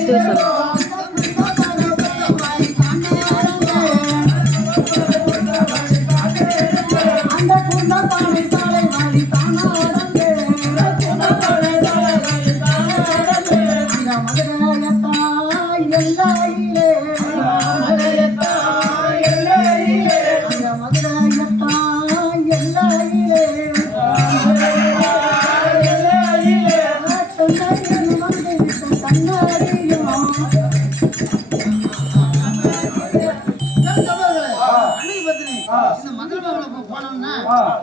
எடுத்து சொல்லு.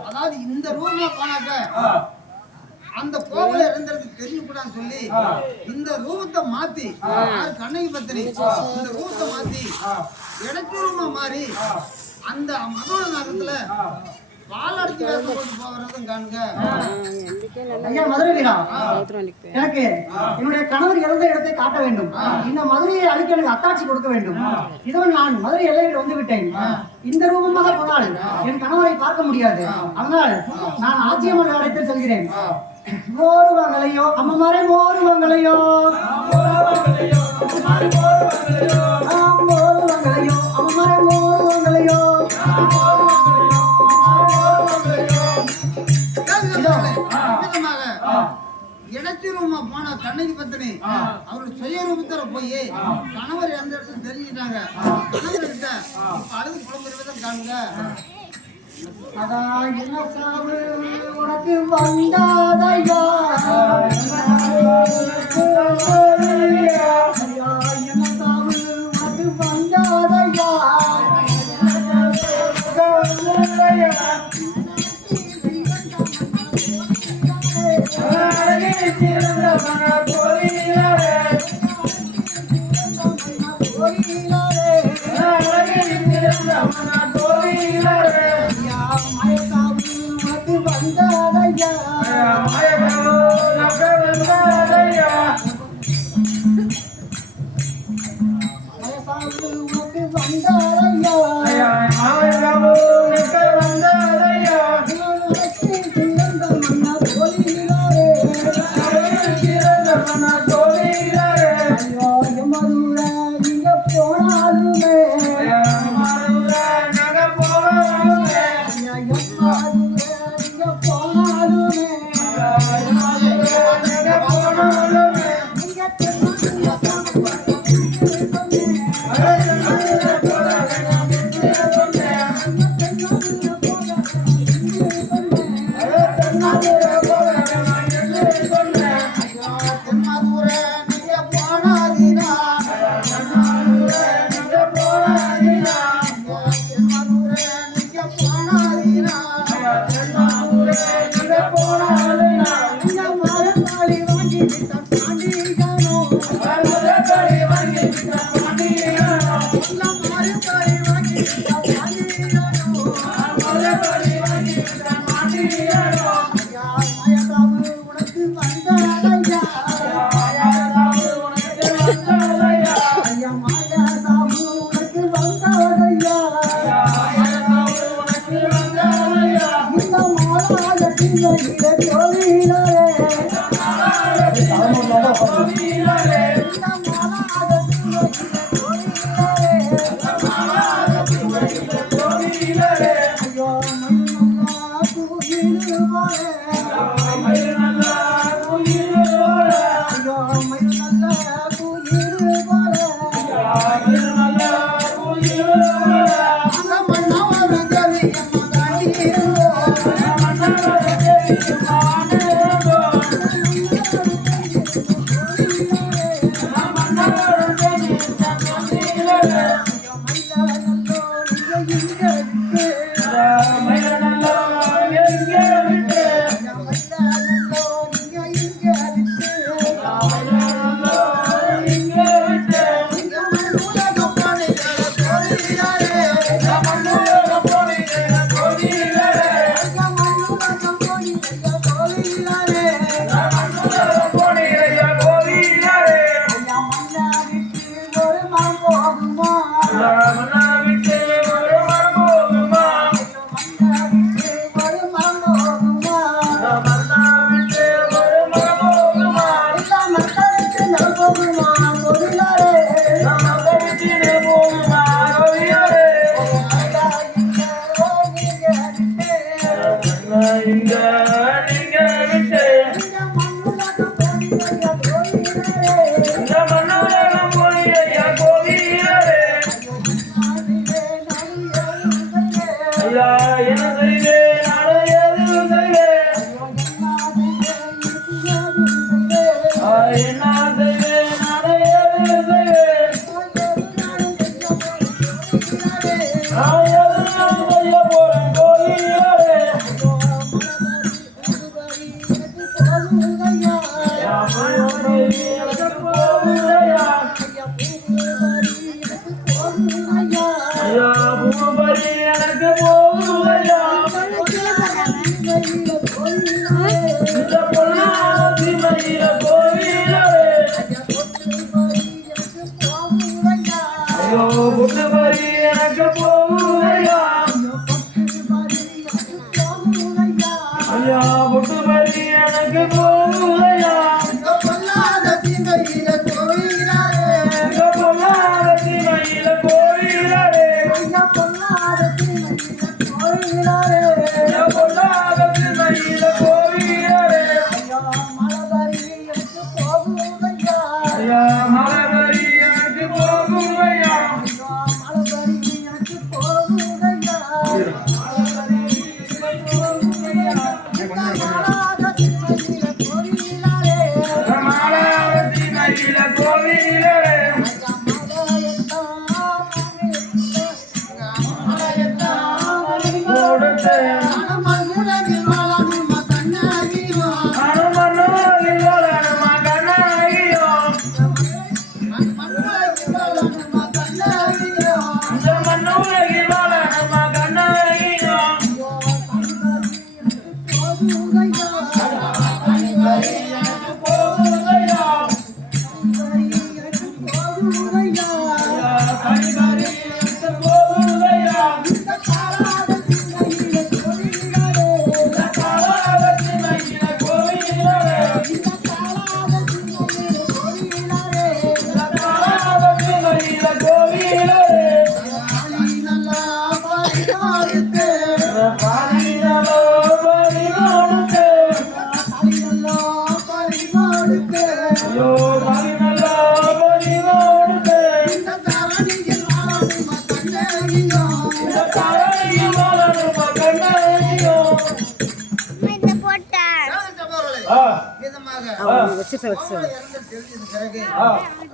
அதாவது இந்த ரூம்ல போனாக்க அந்த கோவில இருந்தது தெரிஞ்சுக்கூடான்னு சொல்லி இந்த ரூபத்தை மாத்தி கண்ணகி பத்தினி இந்த ரூபத்தை மாத்தி இடத்து ரூமா மாறி அந்த மதுர நகரத்துல பால் அடிச்சு போட்டு போகிறதும் காணுங்க. ஐயா மதுரை வீரா, எனக்கு என்னுடைய கணவர் இறந்த இடத்தை காட்ட வேண்டும். இந்த மதுரையை அழிக்க எனக்கு அத்தாட்சி கொடுக்க வேண்டும். இதோ நான் மதுரை எல்லையில் வந்து விட்டேன். இந்த ரூபமாக போனால் என் கணவரை பார்க்க முடியாது. அதனால் நான் ஆட்சியம்மன் ஆலயத்தில் செல்கிறேன். மோருவங்களையோ அம்மமாரே மோருவங்களையோ மோருவங்களையோ அம்மமாரே மோருவங்களையோ இடத்திரூமா போன கண்ணகி பத்தினி அவரு சுய ரூபத்துல போய் கணவர் எந்த இடத்துல தெரிஞ்சுட்டாங்க. கணவர் கிட்ட அழுது புலம்புறதான் காணுங்க. அதான் என்ன சாவு உனக்கு வந்தாதையா என்ன சாவு உனக்கு வந்தாதையா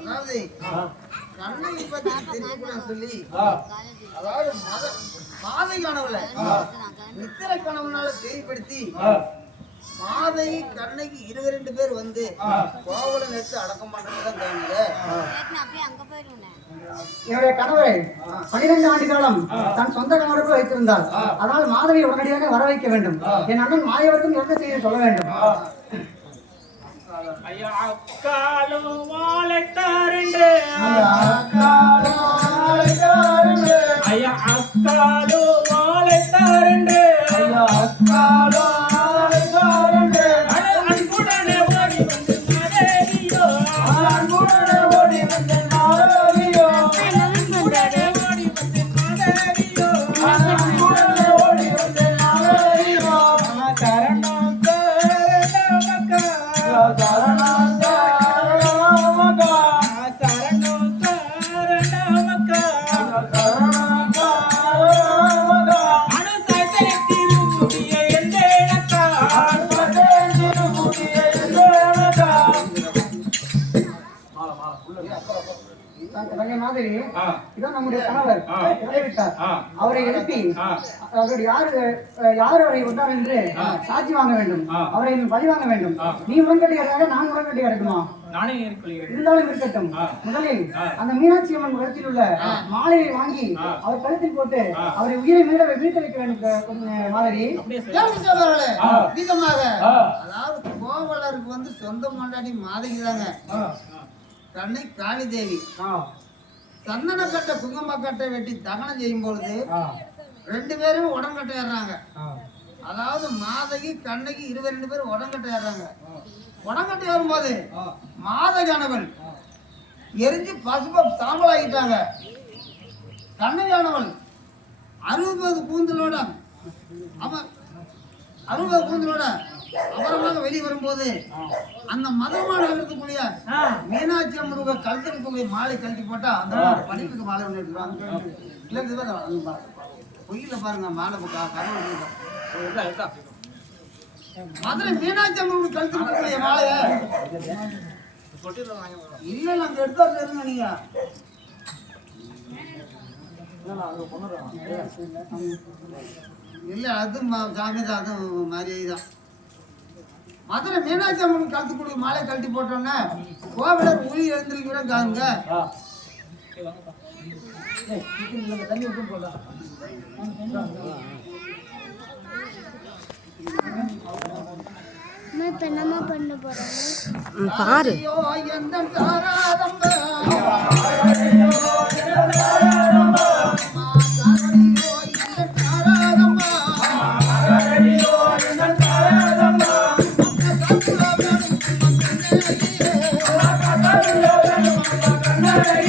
அதாவது கண்ணகி பத்தி தெரிஞ்சுக்கணும்னு சொல்லி அதாவது மாதை கனவுல நித்திர கனவுனால தெரியப்படுத்தி மாதை கண்ணகி 22 பேர் வந்து கோவலம் எடுத்து அடக்கம் பண்றதுதான் தோணுங்க. என்னுடைய கணவரை 12 ஆண்டு காலம் தன் சொந்த கணவருக்கு வைத்திருந்தார். அதனால் மாதவியை உடனடியாக வர வைக்க வேண்டும். என் அண்ணன் மாயவருக்கும் என்ன செய்ய சொல்ல வேண்டும். ஐயா அக்காலும் வாழைத்தாருண்டு ஐயா அக்காலும் வாழைத்தாருண்டு அன்புடனே ஓடி வந்து மறைவியோ அன்புடனே ஓடி வந்து மறைவியோ அன்புடனே ஓடி வந்து மறைவியோ அன்புடனே ஓடி வந்து மறைவியோ சரணம் மாதிரி இதான் நம்முடைய கணவர் இறந்துவிட்டார். அவரை எழுப்பி அவருடைய யார் அவரை வந்தார் என்று சாட்சி வாங்க வேண்டும். அவரை பழி வாங்க வேண்டும். நீ உடன்படியாக நான் உடன்படியாக இருக்குமா? இருந்தாலும் இருக்கட்டும். முதலில் அந்த மீனாட்சி அம்மன் கழுத்தில் உள்ள மாலையை வாங்கி அவர் கழுத்தில் போட்டு அவரை உயிரை மீட்ட வைக்க வேண்டும். மாதிரி அதாவது கோவலருக்கு வந்து சொந்த கொண்டாடி மாதவி தாங்க கண்ணை காளி தேவி சந்தன கட்டை குங்கும கட்டை வெட்டி தகனம் செய்யும் பொழுது 2 பேரும் உடன்கட்டை ஏறாங்க. அதாவது மாதகி கண்ணகி 22 பேரும் உடன்கட்டை ஏறாங்க. உடன்கட்டை ஏறும்போது மாதகானவன் எரிஞ்சு பசுப சாம்பலாகிட்டாங்க. கண்ணகானவன் 60 கூந்தலோட அவன் 60 கூந்தலோட அப்புறமாக வெளியே வரும்போது அந்த மதமான இருக்கக்கூடிய மீனாட்சி அம்மனுக்கு கழுத்திருக்கக்கூடிய மாலை கழட்டி போட்டா அந்த படிப்புக்கு மாலை ஒன்று எடுத்துருவாங்க. பொய்யில பாருங்க மாலை மதுரை மீனாட்சி அம்மனுக்கு கழுத்திருக்கக்கூடிய மாலைய இல்ல நாங்க எடுத்தா இருங்க. நீங்க இல்ல அது சாமி தான் அது மாதிரியே தான் மதுரை மீனாட்சி அம்மன் கழுத்து கொடுக்க மாலை கழட்டி போட்டோன்னே கோவிலர் ஊழி எழுந்திருக்கிறாங்க. தண்ணி விட்டு போடலாம். இப்ப என்னமா பண்ண போறாங்க பாரு. Hey!